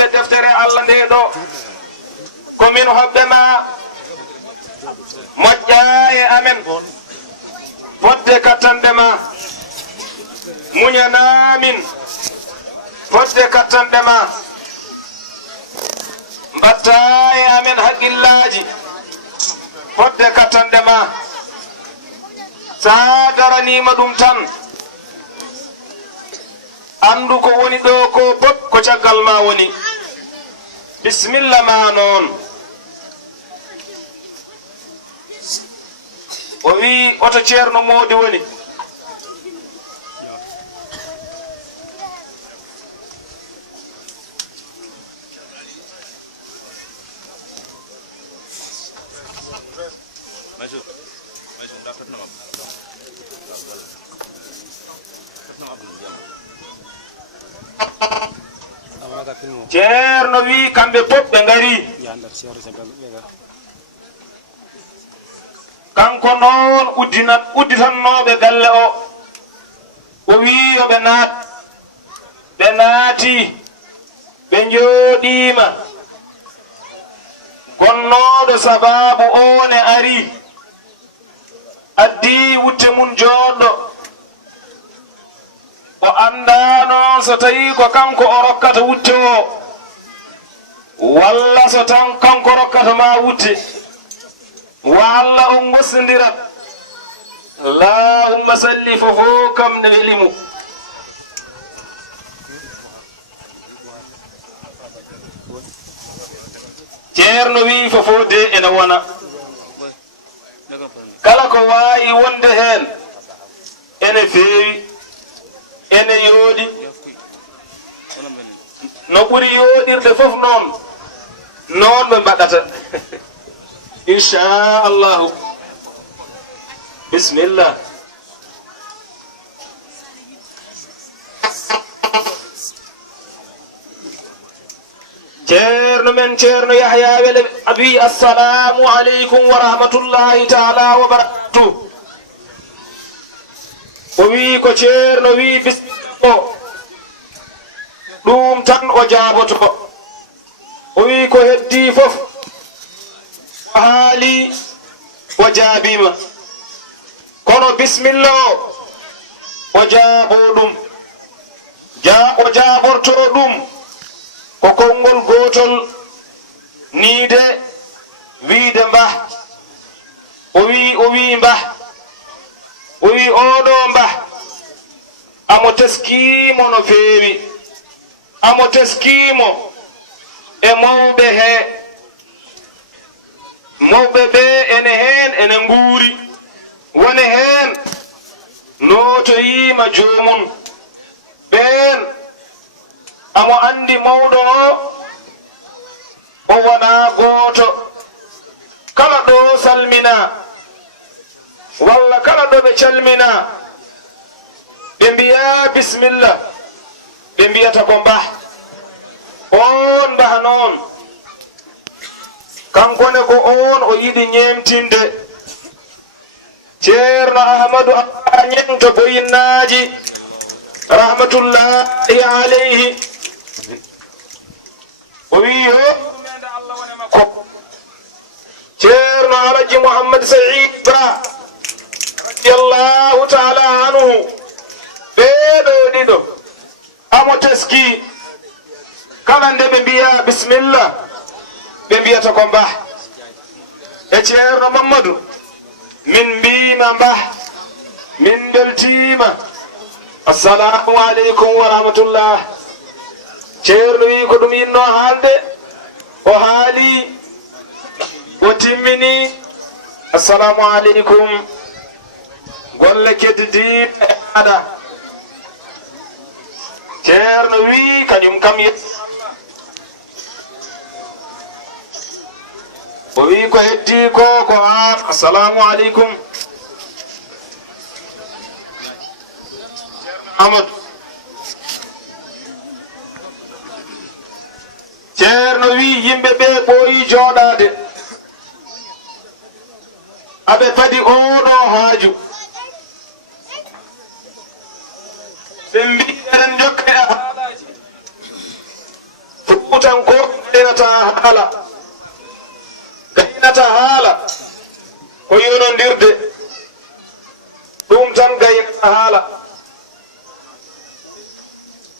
hoɓɓe deftere Allah nde ɗo komin hoɓɓe ma moƴƴa e amen fodde kattanɗe ma muñanamin fodde kattanɗe ma mbatta e amen haqqillaji fodde kattanɗe ma sa daranima ɗum tan andu ko woni ɗo ko pop ko caggal ma woni bisimilla ma noon o wi oto ceerno Mody woni ceerno wi kamɓe pop ɓe ngari kanko noon udditannoɓe galle o o wi yoɓe naat ɓe naati ɓe jooɗima gonnoɗo sababu one ari addi wutte mum joɗɗo o anda noon so tawi ko kanko o rokkata wutte o walla so tan kanko rokkata ma wutte walla on gossodirat allahumma salli fofo kam ne welimu ceerno wi fofo de ene wona kala ko wawi wonde hen ene feewi ene yooɗi no ɓuri yooɗirde fof noon ɓe mbaɗata inchallahu bisimillah ceerno men ceerno Yahya wele abi assalamu aleykum wa rahmatullahi taala wa barakatuh o wi ko ceerno wi bisimilla o ɗum tan o jaaboto o wi ko heddi fof o haali o jaabima kono bisimilla o jaabo ɗum o jaaborto ɗum ko konngol gotol niide wiide mbah o wi mbah o wi oɗo mbah amo teskimo no feewi amo teskimo e mawɓe he mawɓe ɓe ene hen ene nguuri woni hen notoyima jomum ɓen amo andi mawɗo o wona gooto kala ɗo salmina walla kala ɗo ɓe calmina ɓe mbiya bisimilla ɓe mbiyata ko mbah on mbah noon kankone ko on o yiɗi ñemtinde ceerno ahmadou a ñento boyinnaji rahmatullahi alayhi o wi yo mede Allah wone makko ceerno alaji Mouhammad Saïd Bra radiyallahu taala anhu ɓeɗo ɗiɗo amo teski kala nde ɓe mbiya bisimilla ɓe mbiyata ko mbah e ceerno Mamadou min mbima mbah min beltima assalamu aleykum wa rahmatullah ceerno wi ko ɗum yinno haalde o haali o timmini assalamu aleykum golle keddidiɓe e aɗa ceerno wi kañum kam o wi ko heddi ko an assalamu aleykum amadou ceerno wi yimɓe ɓe ɓooyi jooɗaade aɓe padi oɗo haaju ɓe mbi eɗen jokka e haalaji fuutan gaynata haala ko yonondirde ɗum tan gaynata haala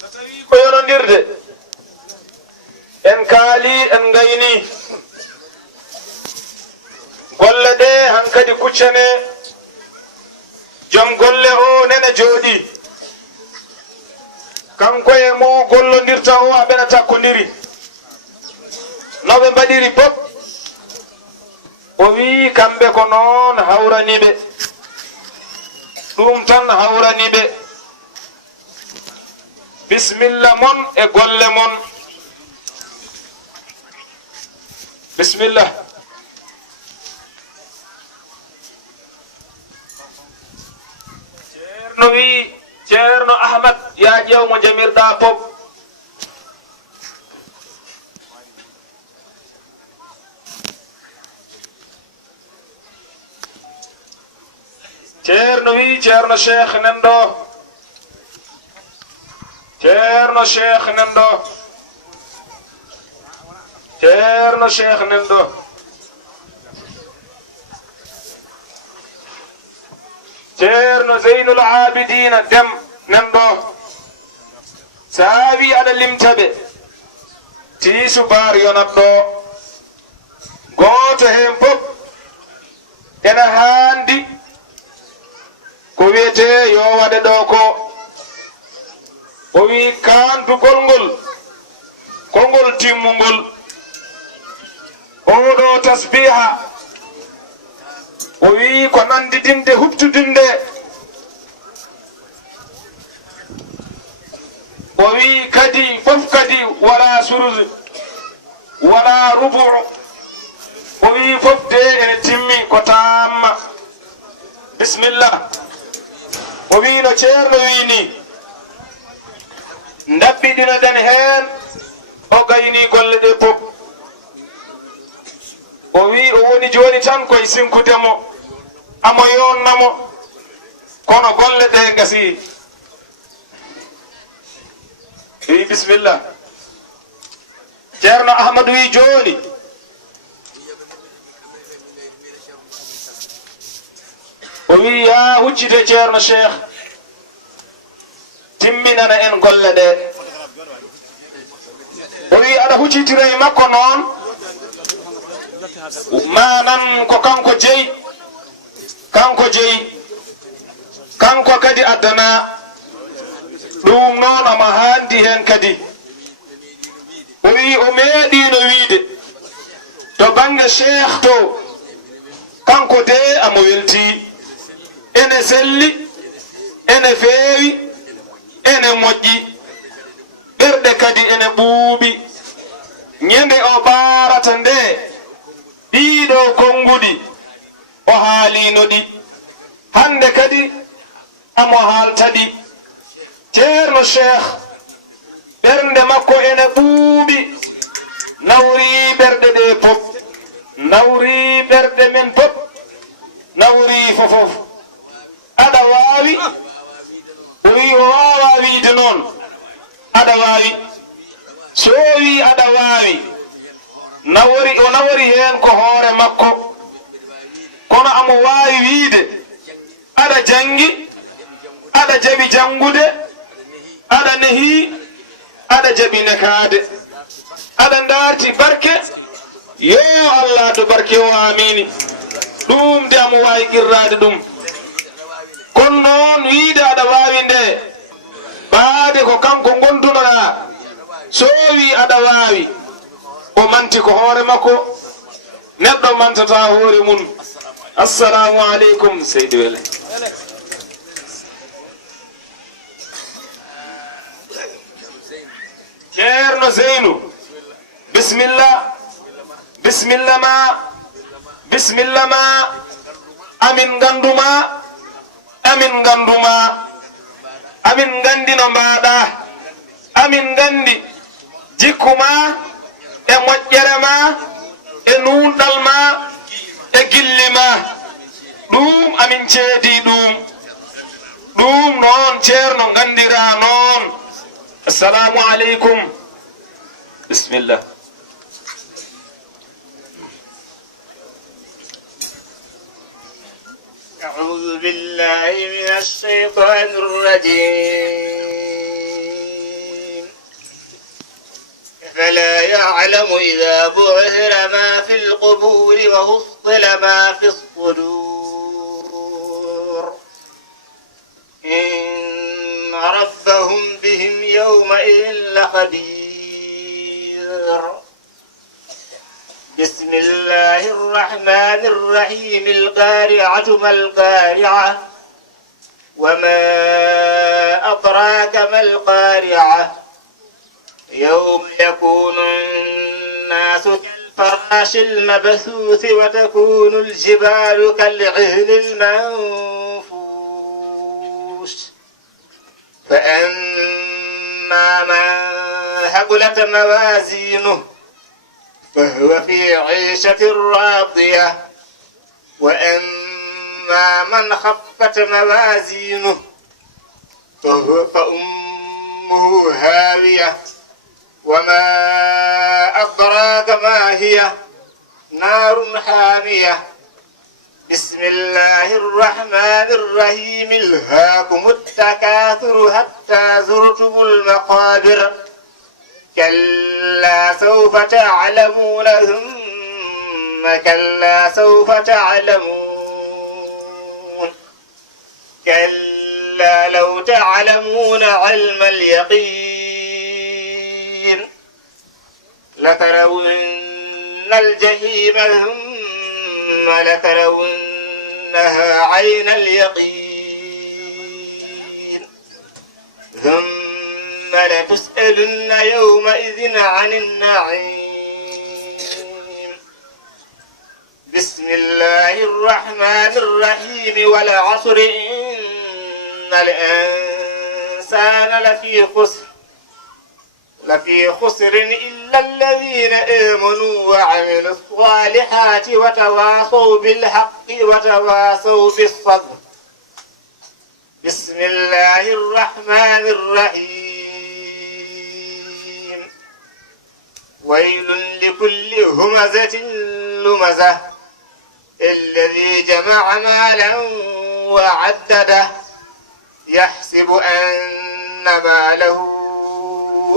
so tawi ko yonondirde en kaali en gayni golle ɗe hankadi kuccane joom golle o nene jooɗi kanko e mo gollondirta o aɓena takkodiri noɓe mbaɗiri pop o wi kamɓe ko noon hawraniɓe ɗum tan hawraniɓe bisimilla mon e golle mon bisimillah ceerno wi ceerno ahmad ya ƴeew mo jamirɗa pop ceerno wi ceerno cheikh nan ɗo ceerno cheikh nan ɗo ceerno cheikh nan ɗo ceerno zeynul abidina dem nan ɗo sa wi aɗa limtaɓe tiisu bar yonat ɗo gooto hen pop ena haandi ko wiyete yo waɗe ɗo ko o wi kantugol ngol kongol timmugol oɗo tasbiha o wi ko nandidinde huɓtudinde o wi kadi fof kadi wala suruse wala rubu o wi fof de ene timmi ko tamma bisimillah o wi no ceerno wi ni dabbiɗino den hen o gayni golle ɗe pop o wi o woni joni tan koye sinkudemo amo yonnamo kono golle ɗe gasi wi bisimillah ceerno ahmadou wi joni o wi ya huccite ceerno cheikh timminana en golle ɗe o wi aɗa huccitira e makko noon manan ko kanko jeyi kanko kadi addana ɗum noon ama handi hen kadi o wi o meeɗino wiide to bange cheikh to kanko de amo welti ene selli ene feewi ene moƴƴi ɓerɗe kadi ene ɓuuɓi ñande o ɓaarata nde ɗiɗo konnguɗi o haalino ɗi hande kadi amo haaltaɗi ceerno cheikh ɓernde makko ene ɓuuɓi nawri ɓerɗe ɗe pop nawri ɓerɗe men pop nawri fofof aɗa waawi o wi o wawa wiide noon aɗa waawi so wi aɗa waawi o nawori hen ko hoore makko kono amo waawi wiide aɗa jangi aɗa jaɓi jangude aɗa nehi aɗa jaɓi nekaade aɗa darti barke yo allah do barke o amini ɗum de amo waawi qirrade ɗum kono noon wiide aɗa waawi nde ɓaade ko kanko gondunoɗa so wi aɗa waawi o manti ko hoore makko neɗɗo mantata hoore mum assalamu aleykum seydi wele ceerno zeynu bisimillah bisimillah ma amin ganduma amin gandi no mbaɗa amin gandi jikkuma e moƴƴere ma e nunɗal ma e gilli ma ɗum amin ceedi ɗum noon ceerno gandira noon assalamu aleykum bisimillah أعوذ بالله من الشيطان الرجيم. فلا يعلم إذا بعثر ما في القبور وحصل ما في الصدور إن ربهم بهم يومئذ لخبير. بسم الله الرحمن الرحيم. القارعة ما القارعة وما أدراك ما القارعة يوم يكون الناس كالفراش المبثوث وتكون الجبال كالعهن المنفوش فأما من ثقلت موازينه فهو في عيشة راضية وأما من خفت موازينه فأمه هاوية وما أدراك ما هي نار حامية. بسم الله الرحمن الرحيم. ألهاكم التكاثر حتى زرتم المقابر كلا سوف تعلمون ثم كلا سوف تعلمون كلا لو تعلمون علم اليقين لترون الجحيم ثم لترونها عين اليقين ثم لتسألن يومئذ عن النعيم. بسم الله الرحمن الرحيم. والعصر إن الإنسان لفي خسر إلا الذين آمنوا وعملوا الصالحات وتواصوا بالحق وتواصوا بالصبر. بسم الله الرحمن الرحيم. ويل لكل همزة لمزة الذي جمع مالا وعدده يحسب أن ماله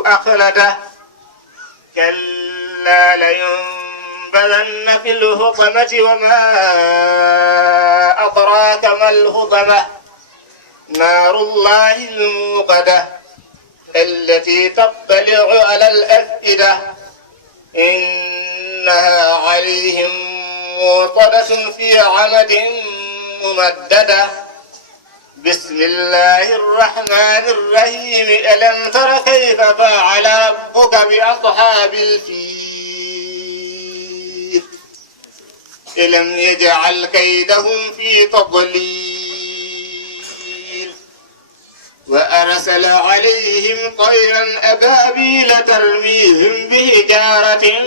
أخلده كلا لينبذن في الحطمة وما أدراك ما الحطمة نار الله الموقدة التي تطلع على الأفئدة إنها عليهم موصدة في عمد ممددة. بسم الله الرحمن الرحيم. ألم تر كيف فعل ربك بأصحاب الفيل ألم يجعل كيدهم في تضليل وأرسل عليهم طيرا أبابيل ترميهم بحجارة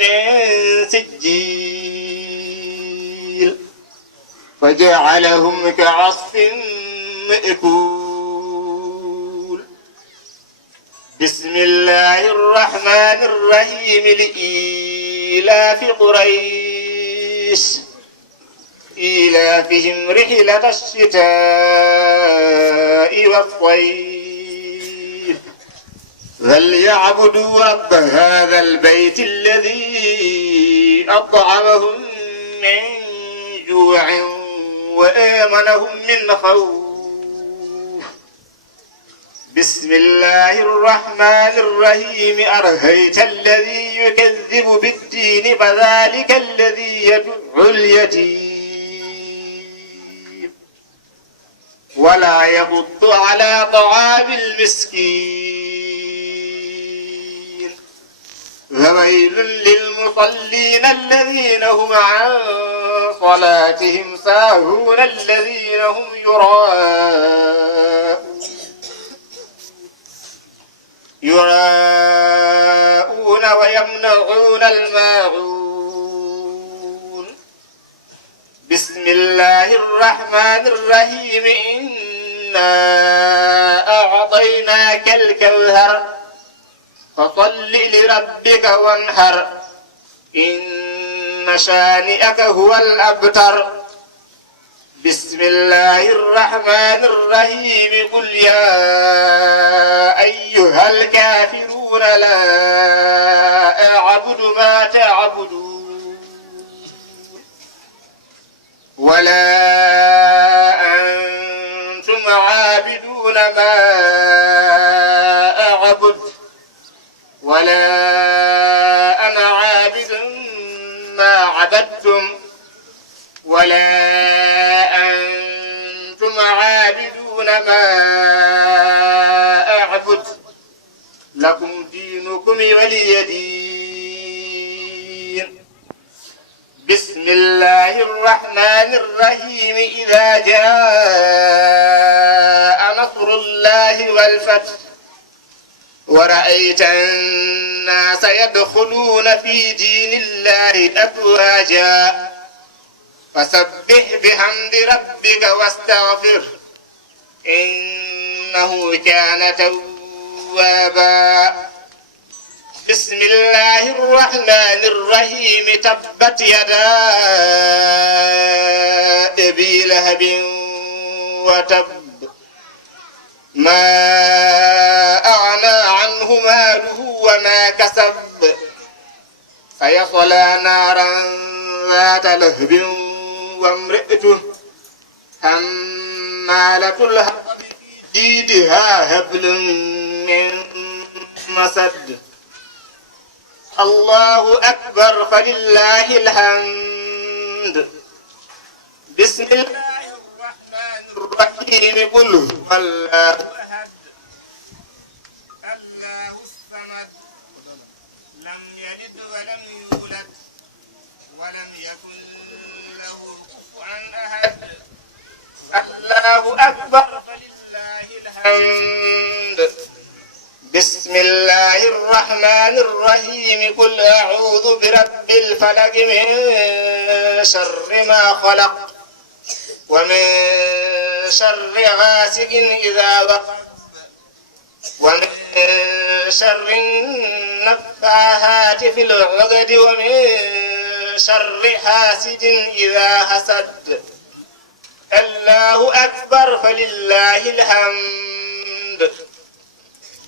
من سجيل فجعلهم كعصف مأكول. بسم الله الرحمن الرحيم. لإيلاف قريش إيلافهم رحلة الشتاء والصيف فليعبدوا رب هذا البيت الذي أطعمهم من جوع وآمنهم من خوف. بسم الله الرحمن الرحيم. أرهيت الذي يكذب بالدين فذلك الذي يدع اليتيم ولا يحض على طعام المسكين فويل للمصلين الذين هم عن صلاتهم ساهون الذين هم يراءون ويمنعون الماعون. بسم الله الرحمن الرحيم. إنا أعطيناك الكوثر فصل لربك وانحر إن شانئك هو الأبتر. بسم الله الرحمن الرحيم قل يا أيها الكافرون لا أعبد ما تعبدون ولا أنتم عابدون ما أعبد ولا أنا عابد ما عبدتم ولا أنتم عابدون ما أعبد لكم دينكم ولي دين. بسم الله الرحمن الرحيم إذا جاء نصر الله والفتح ورأيت الناس يدخلون في دين الله أفواجا فسبح بحمد ربك واستغفره إنه كان توابا. بسم الله الرحمن الرحيم تبت يدا أبي لهب وتب ما أغنى عنه ماله وما كسب سيصلى نارا ذات لهب وامرأته حمالة الحطب في جيدها حبل من مسد. الله أكبر فلله الحمد. بسم الله الرحمن الرحيم قل هو الله أحد الله الصمد لم يلد ولم يولد ولم يكن له كفوا أحد. الله أكبر فلله الحمد. بسم الله الرحمن الرحيم قل أعوذ برب الفلق من شر ما خلق ومن شر غاسق إذا وقب ومن شر النفاثات في العقد ومن شر حاسد إذا حسد. الله أكبر فلله الحمد.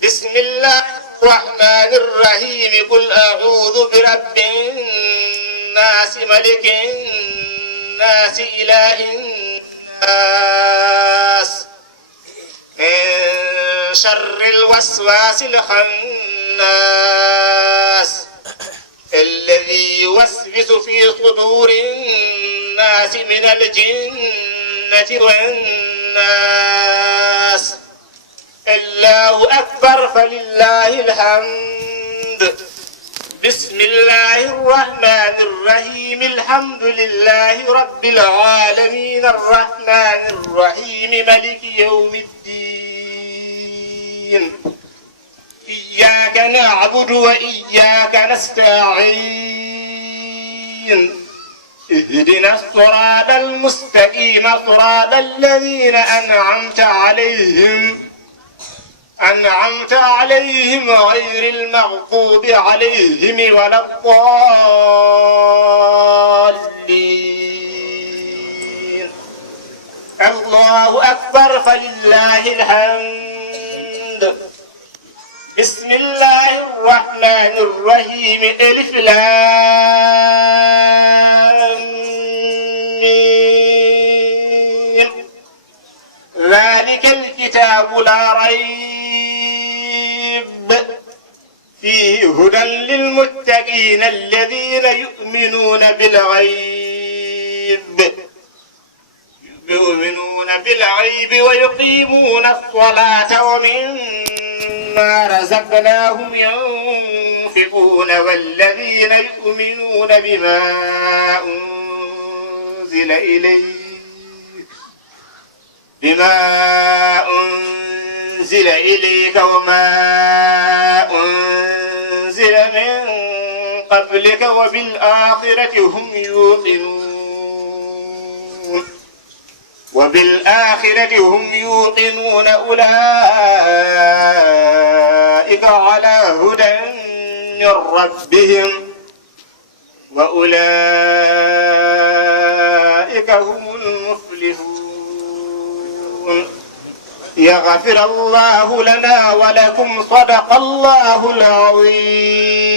بسم الله الرحمن الرحيم قل أعوذ برب الناس ملك الناس إله الناس من شر الوسواس الخناس الذي يوسوس في صدور الناس من الجنة والناس. الله أكبر فلله الحمد. بسم الله الرحمن الرحيم الحمد لله رب العالمين الرحمن الرحيم ملك يوم الدين إياك نعبد وإياك نستعين اهدنا الصراط المستقيم صراط الذين أنعمت عليهم غير المغضوب عليهم ولا الضالين. الله أكبر فلله الحمد. بسم الله الرحمن الرحيم ألف لام ميم ذلك الكتاب لا ريب فيه هدى للمتقين الذين يؤمنون بالغيب ويقيمون الصلاة ومما رزقناهم ينفقون والذين يؤمنون بما أنزل إليك وما أنزل من قبلك وبالآخرة هم يوقنون أولئك على هدى من ربهم وأولئك أولئك هم المفلحون. يغفر الله لنا ولكم. صدق الله العظيم.